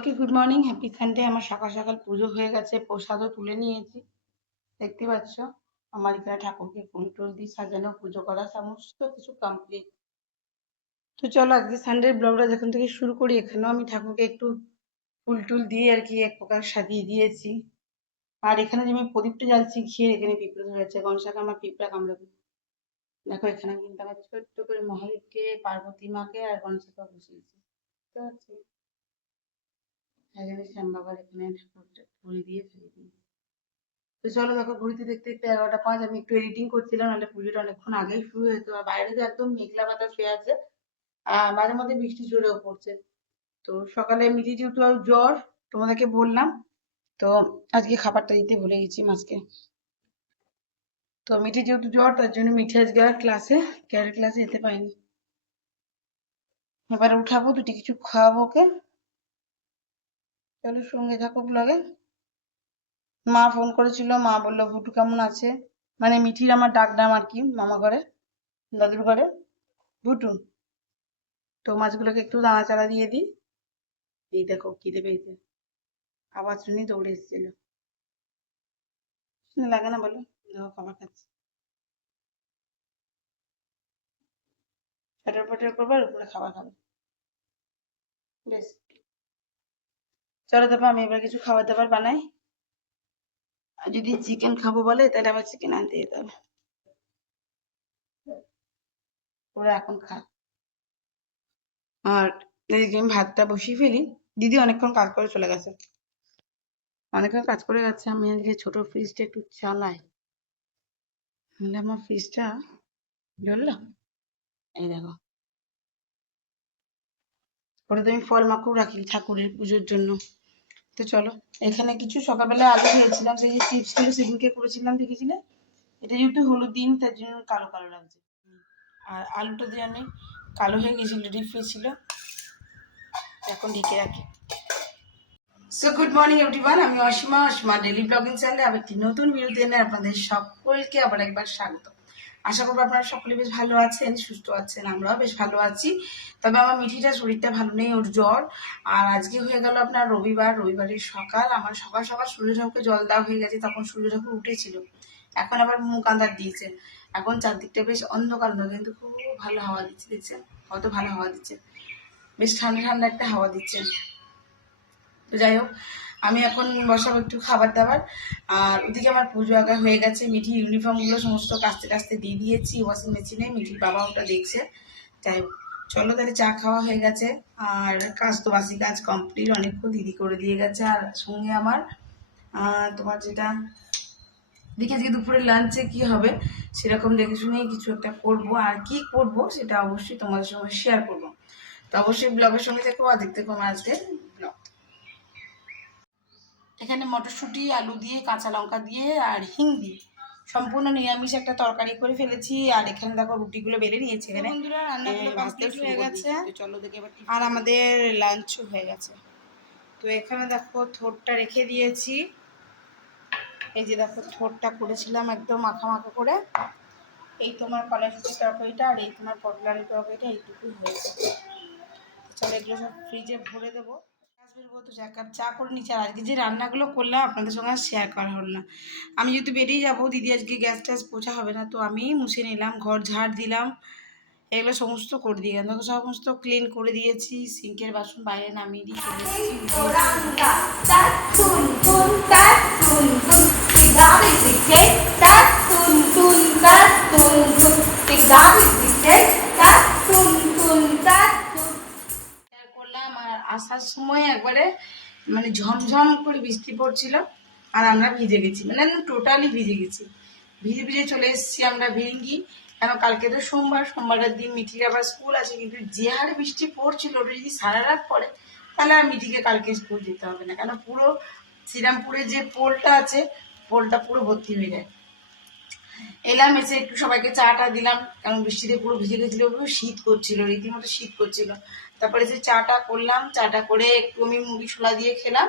সকলকে good morning, happy Sunday. আমার সকাল সকাল পুজো হয়ে গেছে, প্রসাদও তুলে নিয়েছি। দেখতে পাচ্ছ আমার এখানে ঠাকুরকে ফুল টুল দিয়ে সাজানো, পুজো করা সমস্ত কিছু কমপ্লিট। তো চলো আজকে সানডের ব্লগটা যেখান থেকে শুরু করি। এখানেও আমি ঠাকুরকে একটু ফুল টুল দিয়ে আর কি এক প্রকার সাজিয়ে দিয়েছি। আর এখানে যে আমি প্রদীপটা জ্বালছি ঘিয়ে, এখানে পিঁপড়ে ধরেছে, গনসাকে আমার পিঁপড়া কামড়াবে। দেখো এখানে কিন্তু আমার ছোট্ট করে মহাদেবকে, পার্বতী মাকে আর গনসাকে বসিয়েছি, বুঝতে পারছি। এখানে শ্যাম বাবার এখানে ঠাকুরটা ঘুরি দিয়ে ফেলে দিই। তো চলো দেখো ঘুরিতে দেখতে দেখতে 11টা 5। আমি একটু এডিটিং করছিলাম, নাহলে পুজোটা অনেকক্ষণ আগেই শুরু হতো। আর বাইরে তো একদম মেঘলা বাতাস হয়ে আছে, মাঝে মধ্যে বৃষ্টি জোরেও পড়ছে। তো সকালে মিটি যেহেতু আর জ্বর, তোমাদেরকে বললাম, তো আজকে খাবারটা দিতে ভুলে গেছি মাছকে। তো মিটি যেহেতু জ্বর, তার জন্য মিঠি আজকে আর ক্যারেট ক্লাসে যেতে পারিনি। এবার উঠাবো, দুটি কিছু খাওয়াবো ওকে। চলো সঙ্গে থাকো ব্লগে। মা ফোন করেছিল, মা বললো ভুটু কেমন আছে, মানে মিঠির আমার ডাক নাম আর কি, মামা ঘরে, দাদুর ঘরে ভুটু। তো মাছগুলোকে একটু দানা চারা দিয়ে দিই। এই দেখো খিদে পেয়েছে, আবার শুনি দৌড়ে এসেছিল। শুনে লাগে না বলো, দেখো খাবার খাচ্ছে, ফেটার ফেটার করবো আর উপরে খাবার খাবে। বেশ, চলো তারপর আমি এবার কিছু খাবার দাবার বানাই। আর যদি চিকেন খাবো বলে তাহলে আবার চিকেন আনতে যেতে হবে। ওরা এখন খাক। আর এদিকে আমি ভাতটা বসিয়ে ফেলি। দিদি অনেকক্ষণ কাজ করে চলে গেছে, অনেকক্ষণ কাজ করে গেছে। আমি আজকে ছোট ফ্রিজটা একটু চালাই, নাহলে আমার ফ্রিজটা জ্বললো। এই দেখো, ওটা তো আমি ফল মাখেও রাখি ঠাকুরের পুজোর জন্য। তো চলো, এখানে কিছু সকালবেলা আলু খেয়েছিলাম, সেই যে চিপস ছিল সেদিনকে করেছিলাম, দেখেছিলে। এটা যেহেতু হলুদ দিন, তার জন্য কালো কালো লাগছে। আর আলুটা দিয়ে আমি কালো হয়ে গেছিল, ডিপ ফ্রিজ ছিল, এখন ঢেকে রাখি। সো গুড মর্নিং এভরিওয়ান, আমি অসীমা ডেইলি ব্লগিং চ্যানেলে আবার একটি নতুন ভিডিওতে এনে আপনাদের সকলকে আবার একবার স্বাগত। আশা করবো আপনারা সকলে বেশ ভালো আছেন, সুস্থ আছেন, আমরাও বেশ ভালো আছি। তবে আমার মিঠিটার শরীরটা ভালো নেই, ওর জ্বর। আর আজকে হয়ে গেল আপনার রবিবারের সকাল। আমার সকাল সকাল সূর্য ঠাকুরকে জল দেওয়া হয়ে গেছে, তখন সূর্য ঠাকুর উঠেছিল, এখন আবার মুখ আন্দার দিয়েছে। এখন চারদিকটা বেশ অন্ধকার, কিন্তু খুব ভালো হাওয়া দিচ্ছে, দেখছেন কত ভালো হাওয়া দিচ্ছে, বেশ ঠান্ডা ঠান্ডা একটা হাওয়া দিচ্ছে। তো যাই হোক, আমি এখন বসাবো একটু খাবার দাবার। আর ওদিকে আমার পুজো আঁকা হয়ে গেছে, মিঠি ইউনিফর্মগুলো সমস্ত কাচতে কাচতে দিয়ে দিয়েছি ওয়াশিং মেশিনে, মিঠির বাবা ওটা দেখছে। যাই হোক, চলো তাহলে চা খাওয়া হয়ে গেছে, আর কাজ তো বাসি কাজ কমপ্লিট, অনেকক্ষণ দিদি করে দিয়ে গেছে। আর সঙ্গে আমার তোমার যেটা দেখে আজকে দুপুরে লাঞ্চে কি হবে সেরকম দেখে শুনেই কিছু একটা করবো, আর কি করব সেটা অবশ্যই তোমাদের সঙ্গে শেয়ার করবো। তো অবশ্যই ব্লগের সঙ্গে থেকো আর দেখতে থাকো আমার আজকে ব্লগ। এখানে মটরশুঁটি, আলু দিয়ে, কাঁচা লঙ্কা দিয়ে আর হিং দিয়ে সম্পূর্ণ নিরামিষ একটা তরকারি করে ফেলেছি। আর এখানে দেখো রুটিগুলো বেলে নিয়েছি। এখানে বন্ধুরা রান্নাগুলো কমপ্লিট হয়ে গেছে, চলো দেখে এবার। আর আমাদের লাঞ্চও হয়ে গেছে। তো এখানে দেখো থোরটা রেখে দিয়েছি, এই যে দেখো থোরটা করেছিলাম একদম মাখা মাখা করে। এই তোমার কড়াইশুটির তরকারিটা আর এই তোমার পটল আলুর তরকারিটা এইটুকুই হয়েছে। চলো এগুলো সব ফ্রিজে ভরে দেবো। তো এক কাপ চা করে নিচ্ছি। আর আজকে যে রান্নাগুলো করলাম আপনাদের সঙ্গে আর শেয়ার করা হলো না। আমি যেহেতু বেরিয়ে যাবো, দিদি আজকে গ্যাস ট্যাস পোছা হবে না, তো আমি মুছে নিলাম, ঘর ঝাড় দিলাম, এগুলো সমস্ত করে দিয়ে গেলাম। সমস্ত ক্লিন করে দিয়েছি, সিঙ্কের বাসন বাইরে নামিয়ে দিয়ে চলে এসেছি। করলাম, আর আসার সময় একবারে মানে ঝমঝম করে বৃষ্টি পড়ছিল, আর আমরা ভিজে গেছি, মানে টোটালি ভিজে গেছি, ভিজে ভিজে চলে এসেছি আমরা ভিরিঙ্গি। কেন কালকে তো সোমবারের দিন মিঠির আবার স্কুল আছে, কিন্তু যে হারে বৃষ্টি পড়ছিল ওটা যদি সারা রাত পড়ে তাহলে আর মিঠিকে কালকে স্কুল যেতে হবে না, কেন পুরো শ্রীরামপুরে যে পোলটা আছে পোলটা পুরো ভর্তি হয়ে যায়। এলাম, এসে একটু সবাইকে চাটা দিলাম, কারণ বৃষ্টিতে পুরো ভিজে গেছিল, পুরো শীত করছিল, রীতিমতো শীত করছিল। তারপরে যে চাটা করলাম, চাটা করে একটু আমি মুড়ি ছোলা দিয়ে খেলাম,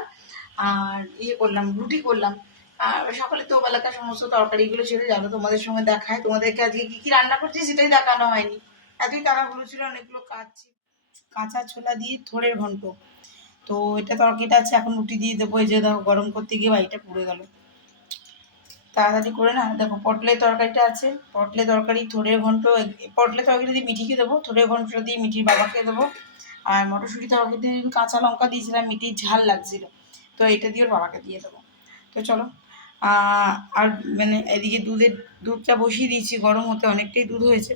আর করলাম রুটি করলাম। আর সকালে তো বেলাকার সমস্ত তরকারিগুলো ছিল, যাবো তোমাদের সঙ্গে দেখায়। তোমাদেরকে আজকে কি কি রান্না করছি সেটাই দেখানো হয়নি, এতই তাড়াহুড়ো ছিল, অনেকগুলো কাজ ছিল। কাঁচা ছোলা দিয়ে থোড়ের ঘন্ট, তো এটা তরকারিটা আছে, এখন রুটি দিয়ে দেবো। এই যে দেখো গরম করতে গিয়ে বাড়িটা পুড়ে গেল। তাড়াতাড়ি করে না, দেখো পটলের তরকারিটা আছে, পটলের তরকারি থোড়ের ঘন্ট, পটলের তরকারি দিয়ে মিঠিকে দেবো, থোড়ের ঘন্টটা দিয়ে মিঠির বাবাকে দেবো। আর মটরশুঁটি তরকারিতে কাঁচা লঙ্কা দিয়েছিলাম, মিঠির ঝাল লাগছিল, তো এটা দিয়ে ওর বাবাকে দিয়ে দেবো। তো চলো। আর মানে এদিকে দুধটা বসিয়ে দিয়েছি গরম হতে, অনেকটাই দুধ হয়েছে,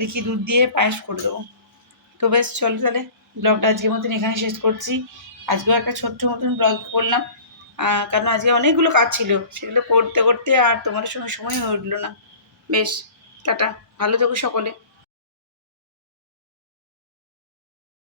দেখি দুধ দিয়ে পায়েস করে দেবো। তো বেশ চলো তাহলে, ব্লগটা আজকের মতন এখানে শেষ করছি। আজকেও একটা ছোট্ট মতন ব্লগ করলাম, কারণ আজকে অনেকগুলো কাজ ছিল, সেগুলো করতে করতে আর তোমাদের সঙ্গে সময় হয়ে উঠলো না। বেশ, টাটা, ভালো থেকো সকলে।